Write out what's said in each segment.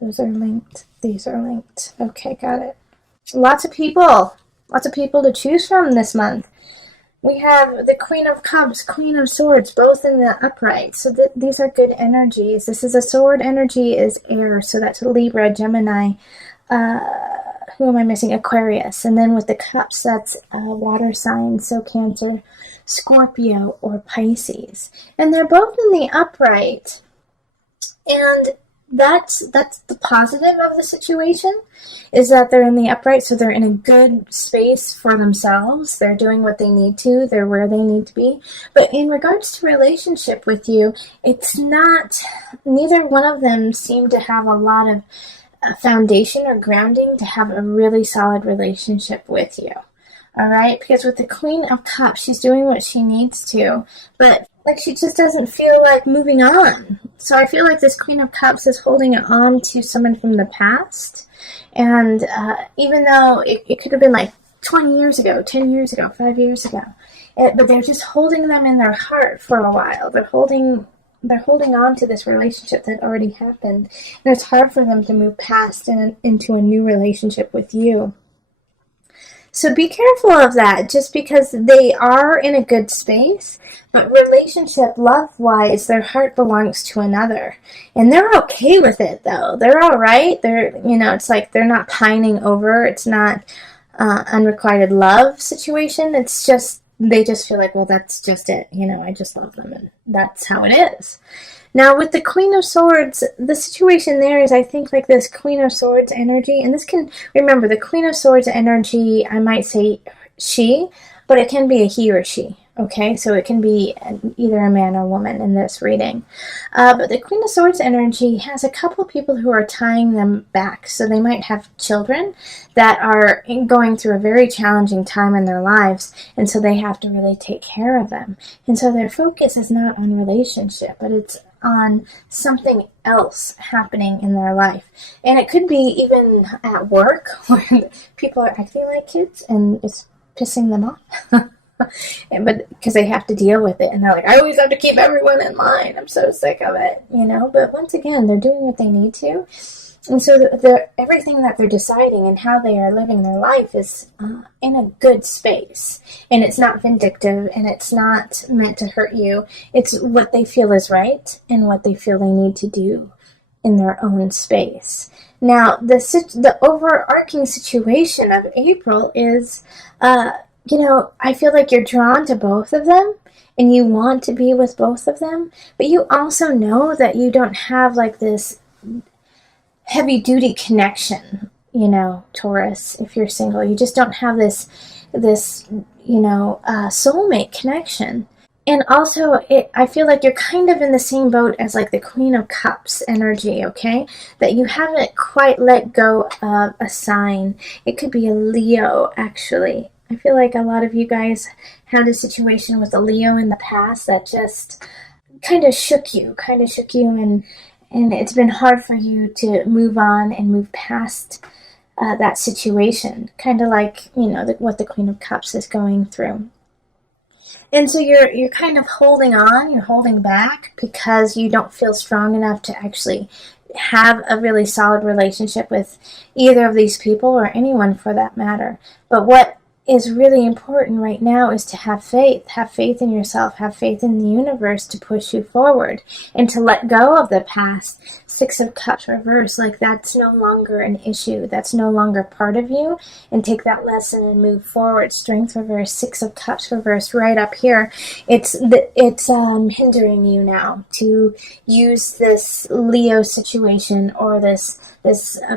Those are linked. These are linked. Okay, got it. Lots of people to choose from this month. We have the Queen of Cups, Queen of Swords, both in the upright. So these are good energies. This is a sword energy is air, so that's Libra, Gemini, who am I missing? Aquarius. And then with the cups, that's water signs, so Cancer, Scorpio, or Pisces. And they're both in the upright. And that's the positive of the situation, is that they're in the upright, so they're in a good space for themselves. They're doing what they need to. They're where they need to be. But in regards to relationship with you, it's not, neither one of them seem to have a lot of foundation or grounding to have a really solid relationship with you. All right? Because with the Queen of Cups, she's doing what she needs to, but like she just doesn't feel like moving on. So I feel like this Queen of Cups is holding on to someone from the past. And even though it could have been like 20 years ago, 10 years ago, 5 years ago, but they're just holding them in their heart for a while. They're holding on to this relationship that already happened. And it's hard for them to move past and into a new relationship with you. So be careful of that, just because they are in a good space, but relationship, love-wise, their heart belongs to another. And they're okay with it, though. They're all right. They're, it's like they're not pining over. It's not unrequited love situation. It's just, they just feel like, well, that's just it. I just love them, and that's how it is. Now, with the Queen of Swords, the situation there is, I think, like this Queen of Swords energy. And this can, remember, the Queen of Swords energy, I might say she, but it can be a he or she. Okay, so it can be either a man or woman in this reading. But the Queen of Swords energy has a couple of people who are tying them back. So they might have children that are going through a very challenging time in their lives, and so they have to really take care of them. And so their focus is not on relationship, but it's on something else happening in their life. And it could be even at work, where people are acting like kids and it's pissing them off. But because they have to deal with it, and they're like, I always have to keep everyone in line. I'm so sick of it, But once again, they're doing what they need to, and so everything that they're deciding and how they are living their life is in a good space, and it's not vindictive, and it's not meant to hurt you. It's what they feel is right and what they feel they need to do in their own space. Now, the overarching situation of April is, I feel like you're drawn to both of them and you want to be with both of them, but you also know that you don't have like this heavy duty connection, Taurus, if you're single. You just don't have this soulmate connection. And also, I feel like you're kind of in the same boat as like the Queen of Cups energy, okay? That you haven't quite let go of a sign. It could be a Leo, actually. I feel like a lot of you guys had a situation with a Leo in the past that just kind of shook you, and it's been hard for you to move on and move past that situation, kind of like, what the Queen of Cups is going through. And so you're kind of holding on, you're holding back because you don't feel strong enough to actually have a really solid relationship with either of these people, or anyone for that matter. But what is really important right now is to have faith in yourself, have faith in the universe to push you forward, and to let go of the past. Six of Cups reverse, like that's no longer an issue, that's no longer part of you, and take that lesson and move forward. Strength reverse, Six of Cups reverse right up here. It's hindering you now to use this Leo situation or this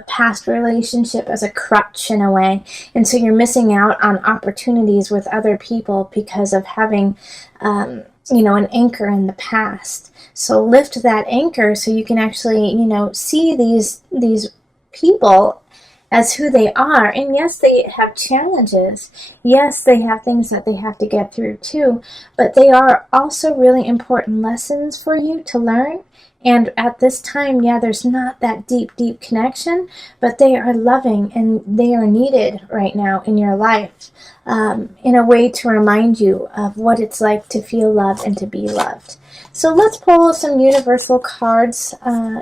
past relationship as a crutch in a way, and so you're missing out on opportunities with other people because of having an anchor in the past. So lift that anchor so you can actually see these people as who they are. And yes, they have challenges. Yes, they have things that they have to get through too, but they are also really important lessons for you to learn. And at this time, yeah, there's not that deep, deep connection, but they are loving and they are needed right now in your life, in a way to remind you of what it's like to feel loved and to be loved. So let's pull some universal cards,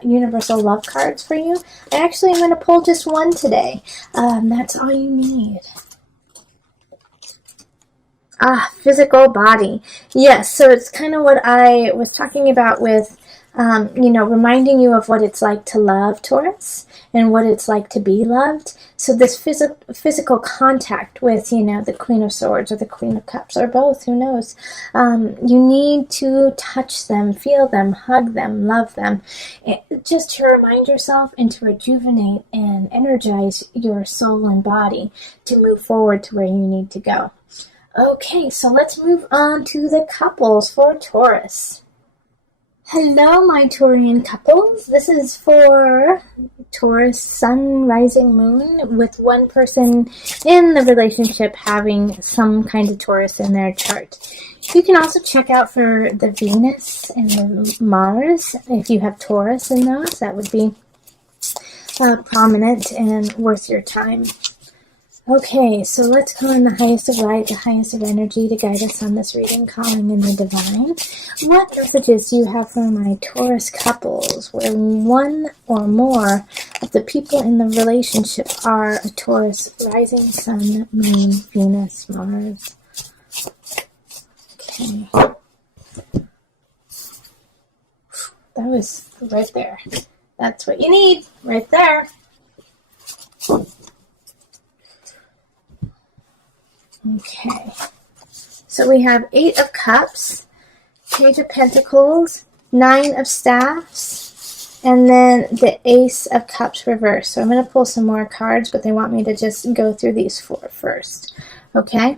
universal love cards for you. I actually am going to pull just one today. That's all you need. Physical body. Yes, so it's kind of what I was talking about with, reminding you of what it's like to love, Taurus, and what it's like to be loved. So this physical contact with, the Queen of Swords or the Queen of Cups, or both, who knows. You need to touch them, feel them, hug them, love them, just to remind yourself and to rejuvenate and energize your soul and body to move forward to where you need to go. Okay, so let's move on to the couples for Taurus. Hello, my Taurian couples. This is for Taurus Sun, Rising, Moon, with one person in the relationship having some kind of Taurus in their chart. You can also check out for the Venus and the Mars. If you have Taurus in those, that would be prominent and worth your time. Okay, so let's call in the highest of light, the highest of energy to guide us on this reading, calling in the divine. What messages do you have for my Taurus couples where one or more of the people in the relationship are a Taurus, rising, sun, moon, Venus, Mars? Okay. That was right there. That's what you need, right there. Okay, so we have 8 of Cups, Page of Pentacles, 9 of Staffs, and then the Ace of Cups reversed. So I'm going to pull some more cards, but they want me to just go through these 4 first. Okay,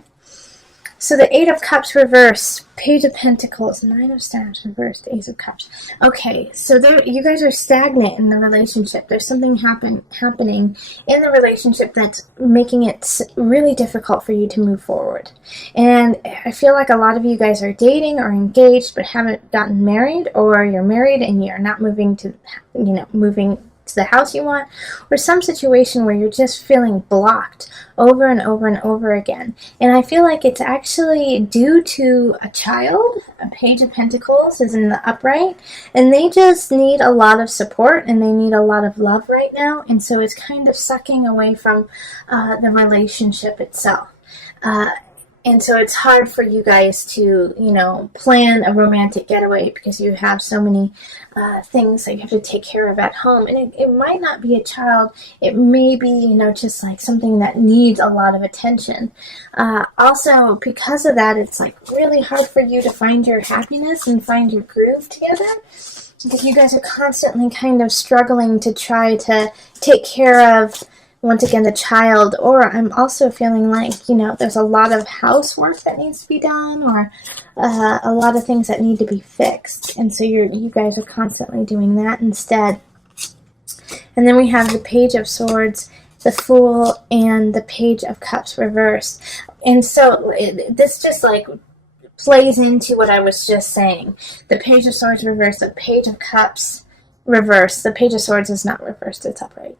so the 8 of Cups reversed, Page of Pentacles, 9 of Staffs reversed, Ace of Cups. Okay, so you guys are stagnant in the relationship. There's something happening in the relationship that's making it really difficult for you to move forward. And I feel like a lot of you guys are dating or engaged but haven't gotten married, or you're married and you're not moving to the house you want, or some situation where you're just feeling blocked over and over and over again. And I feel like it's actually due to a child. A Page of Pentacles is in the upright, and they just need a lot of support and they need a lot of love right now, and so it's kind of sucking away from the relationship itself. And so it's hard for you guys to, plan a romantic getaway because you have so many things that you have to take care of at home. And it might not be a child. It may be, just like something that needs a lot of attention. Also, because of that, it's like really hard for you to find your happiness and find your groove together, because you guys are constantly kind of struggling to try to take care of, once again, the child. Or I'm also feeling like, there's a lot of housework that needs to be done, or a lot of things that need to be fixed. And so you guys are constantly doing that instead. And then we have the Page of Swords, the Fool, and the Page of Cups reversed. And so this just like plays into what I was just saying. The Page of Swords reversed, the Page of Cups reversed. The Page of Swords is not reversed, it's upright.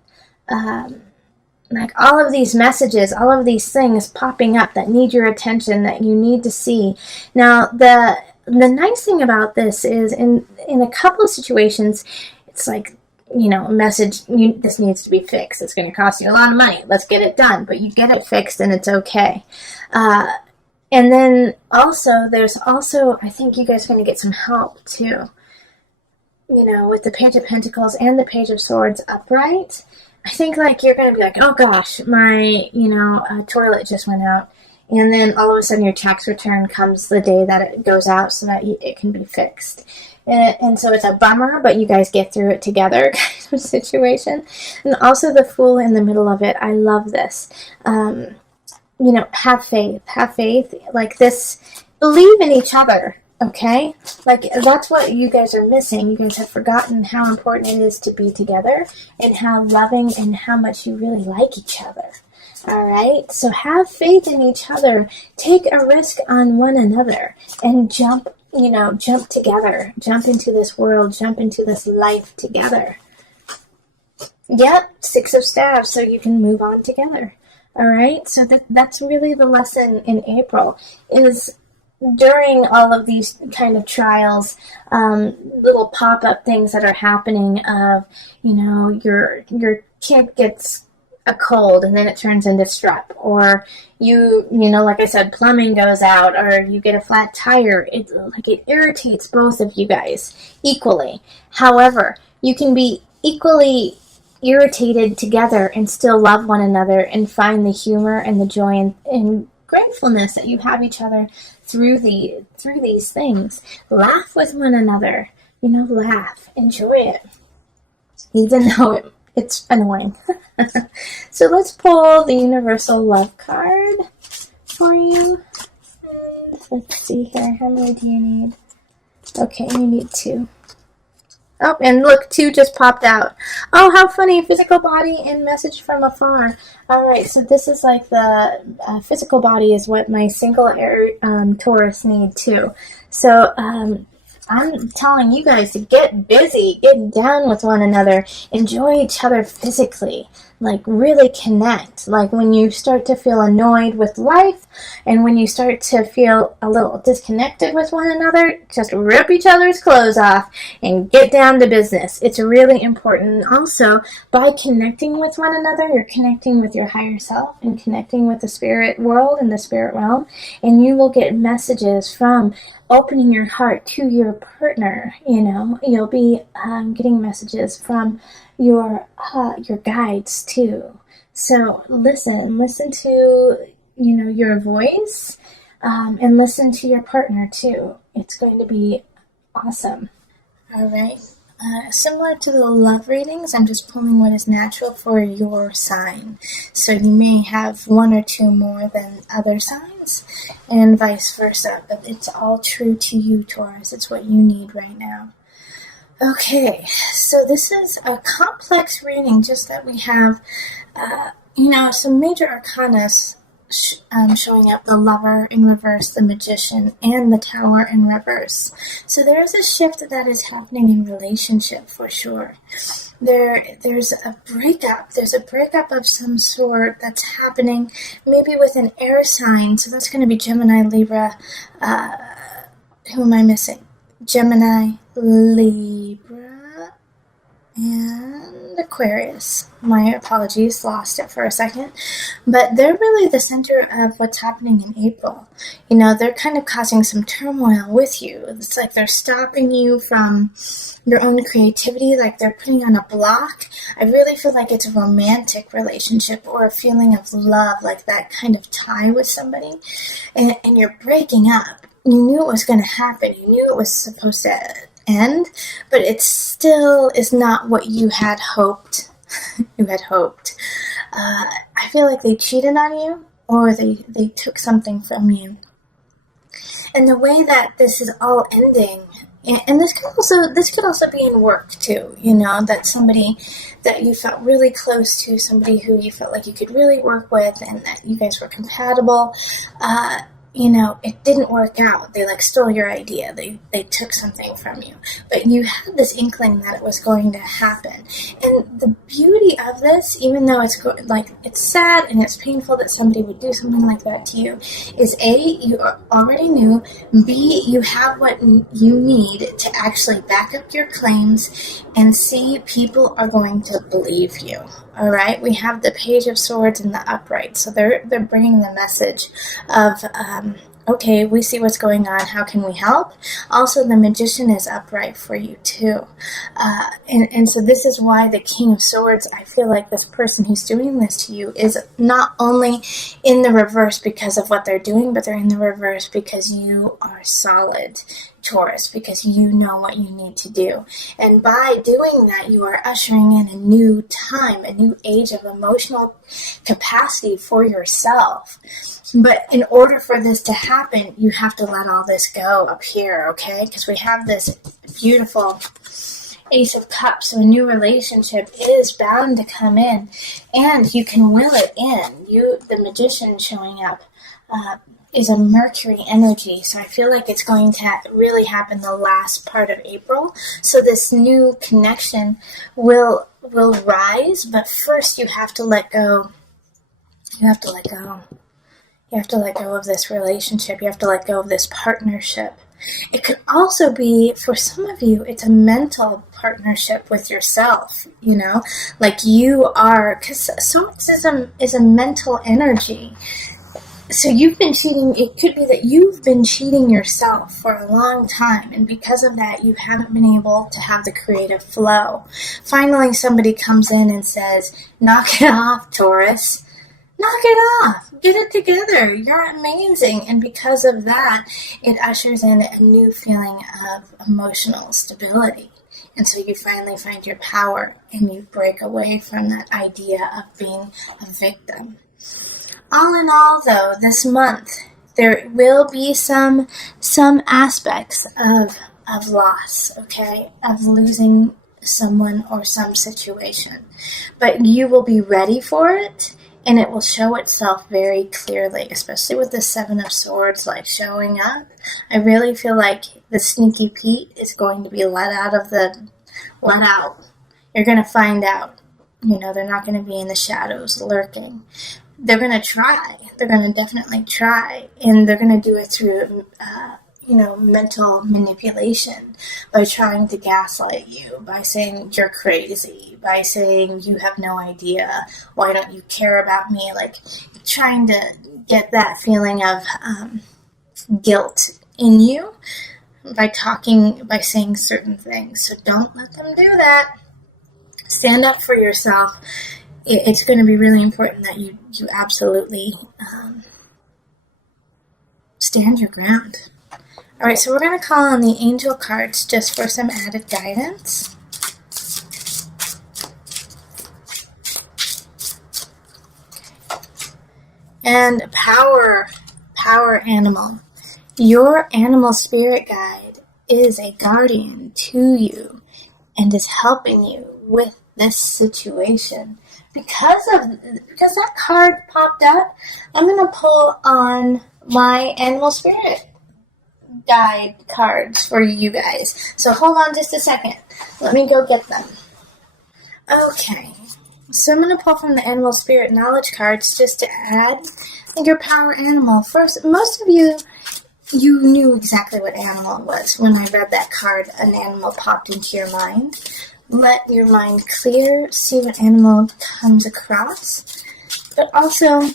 Like all of these messages, all of these things popping up that need your attention, that you need to see. Now, the nice thing about this is in a couple of situations, it's like, a message, this needs to be fixed. It's going to cost you a lot of money. Let's get it done. But you get it fixed and it's okay. And then also, there's also, I think you guys are going to get some help too. With the Page of Pentacles and the Page of Swords upright. I think like you're going to be like, oh gosh, my, toilet just went out. And then all of a sudden your tax return comes the day that it goes out so that it can be fixed. And so it's a bummer, but you guys get through it together kind of situation. And also the Fool in the middle of it. I love this. Have faith. Have faith. Like this, believe in each other. Okay? Like, that's what you guys are missing. You guys have forgotten how important it is to be together and how loving and how much you really like each other. Alright? So have faith in each other. Take a risk on one another and jump you know, jump together, jump into this world, jump into this life together. Yep, Six of Staves, so you can move on together. All right, so that's really the lesson in April, is during all of these kind of trials, little pop-up things that are happening of, you know, your kid gets a cold and then it turns into strep, or you know, like I said, plumbing goes out, or you get a flat tire. It irritates both of you guys equally. However, you can be equally irritated together and still love one another and find the humor and the joy and gratefulness that you have each other through these things. Laugh with one another, you know, laugh, enjoy it, even though it's annoying. So let's pull the universal love card for you. And let's see here, how many do you need? Okay, you need 2. Oh, and look, 2 just popped out. Oh, how funny. Physical body and message from afar. All right, so this is like the physical body is what my single Taurus need too. So I'm telling you guys to get busy, get down with one another, enjoy each other physically, like really connect. Like when you start to feel annoyed with life and when you start to feel a little disconnected with one another, just rip each other's clothes off and get down to business. It's really important. Also, by connecting with one another, you're connecting with your higher self and connecting with the spirit world and the spirit realm, and you will get messages from opening your heart to your partner. You know, you'll be getting messages from your guides too. So listen to, you know, your voice, and listen to your partner too. It's going to be awesome. All right. Similar to the love readings, I'm just pulling what is natural for your sign. So you may have 1 or 2 more than other signs, and vice versa. But it's all true to you, Taurus. It's what you need right now. Okay, so this is a complex reading, just that we have, you know, some major arcana showing up: the Lover in reverse, the Magician, and the Tower in reverse. So there is a shift that is happening in relationship for sure. There's a breakup. There's a breakup of some sort that's happening, maybe with an air sign. So that's going to be Gemini, Libra. Who am I missing? Gemini, Libra, and Aquarius. My apologies, lost it for a second. But they're really the center of what's happening in April. You know, they're kind of causing some turmoil with you. It's like they're stopping you from your own creativity, like they're putting on a block. I really feel like it's a romantic relationship or a feeling of love, like that kind of tie with somebody, and you're breaking up. You knew it was going to happen. You knew it was supposed to end, but it still is not what you had hoped. You had hoped. I feel like they cheated on you, or they took something from you. And the way that this is all ending, and this could also be in work too, you know, that somebody that you felt really close to, somebody who you felt like you could really work with and that you guys were compatible, you know, it didn't work out. They like stole your idea. They took something from you. But you had this inkling that it was going to happen. And the beauty of this, even though it's it's sad and it's painful that somebody would do something like that to you, is A, you already knew, B, you have what you need to actually back up your claims, and C, people are going to believe you. All right, we have the Page of Swords and the Upright, so they're bringing the message of okay, we see what's going on. How can we help? Also, the Magician is upright for you too, and so this is why the King of Swords. I feel like this person who's doing this to you is not only in the reverse because of what they're doing, but they're in the reverse because you are solid, Taurus, because you know what you need to do. And by doing that, you are ushering in a new time, a new age of emotional capacity for yourself. But in order for this to happen, you have to let all this go up here, okay? Because we have this beautiful Ace of Cups, so a new relationship is bound to come in, and you can will it in. The Magician showing up. is a Mercury energy, so I feel like it's going to really happen the last part of April. So this new connection will rise, but first you have to let go. You have to let go. You have to let go of this relationship. You have to let go of this partnership. It could also be, for some of you, it's a mental partnership with yourself, you know? Like you are, because solstice is a mental energy. So you've been cheating, it could be that you've been cheating yourself for a long time, and because of that, you haven't been able to have the creative flow. Finally, somebody comes in and says, knock it off, Taurus. Knock it off. Get it together. You're amazing. And because of that, it ushers in a new feeling of emotional stability. And so you finally find your power and you break away from that idea of being a victim. All in all, though, this month, there will be some aspects of loss, okay, of losing someone or some situation. But you will be ready for it, and it will show itself very clearly, especially with the Seven of Swords, like showing up. I really feel like the sneaky Pete is going to be let out. You're going to find out. You know, they're not going to be in the shadows lurking. They're going to try. They're going to definitely try. And they're going to do it through, mental manipulation, by trying to gaslight you, by saying you're crazy, by saying you have no idea, why don't you care about me, like trying to get that feeling of guilt in you by saying certain things. So don't let them do that. Stand up for yourself. It's going to be really important that you absolutely stand your ground. All right, so we're going to call on the angel cards just for some added guidance. And power animal. Your animal spirit guide is a guardian to you and is helping you with this situation. Because that card popped up, I'm going to pull on my animal spirit guide cards for you guys. So hold on just a second. Let me go get them. Okay. So I'm going to pull from the animal spirit knowledge cards just to add your power animal. First, most of you knew exactly what animal it was. When I read that card, an animal popped into your mind. Let your mind clear, see what animal comes across. But also,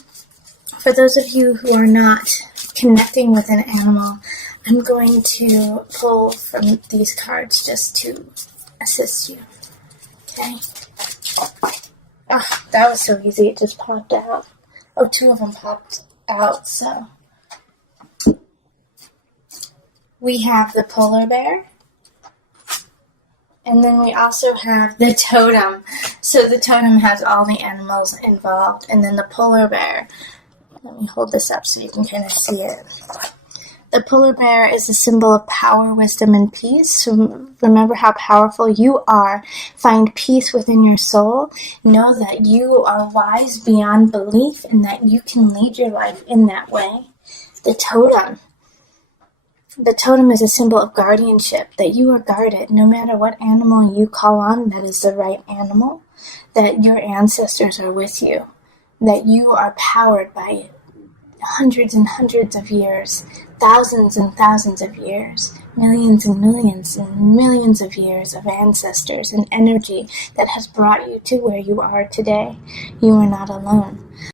for those of you who are not connecting with an animal, I'm going to pull from these cards just to assist you. Okay? Oh, that was so easy. It just popped out. Oh, two of them popped out, so. We have the polar bear. And then we also have the totem. So the totem has all the animals involved. And then the polar bear. Let me hold this up so you can kind of see it. The polar bear is a symbol of power, wisdom, and peace. So remember how powerful you are. Find peace within your soul. Know that you are wise beyond belief and that you can lead your life in that way. The totem. The totem is a symbol of guardianship, that you are guarded. No matter what animal you call on, that is the right animal. That your ancestors are with you. That you are powered by hundreds and hundreds of years, thousands and thousands of years, millions and millions of years of ancestors and energy that has brought you to where you are today. You are not alone.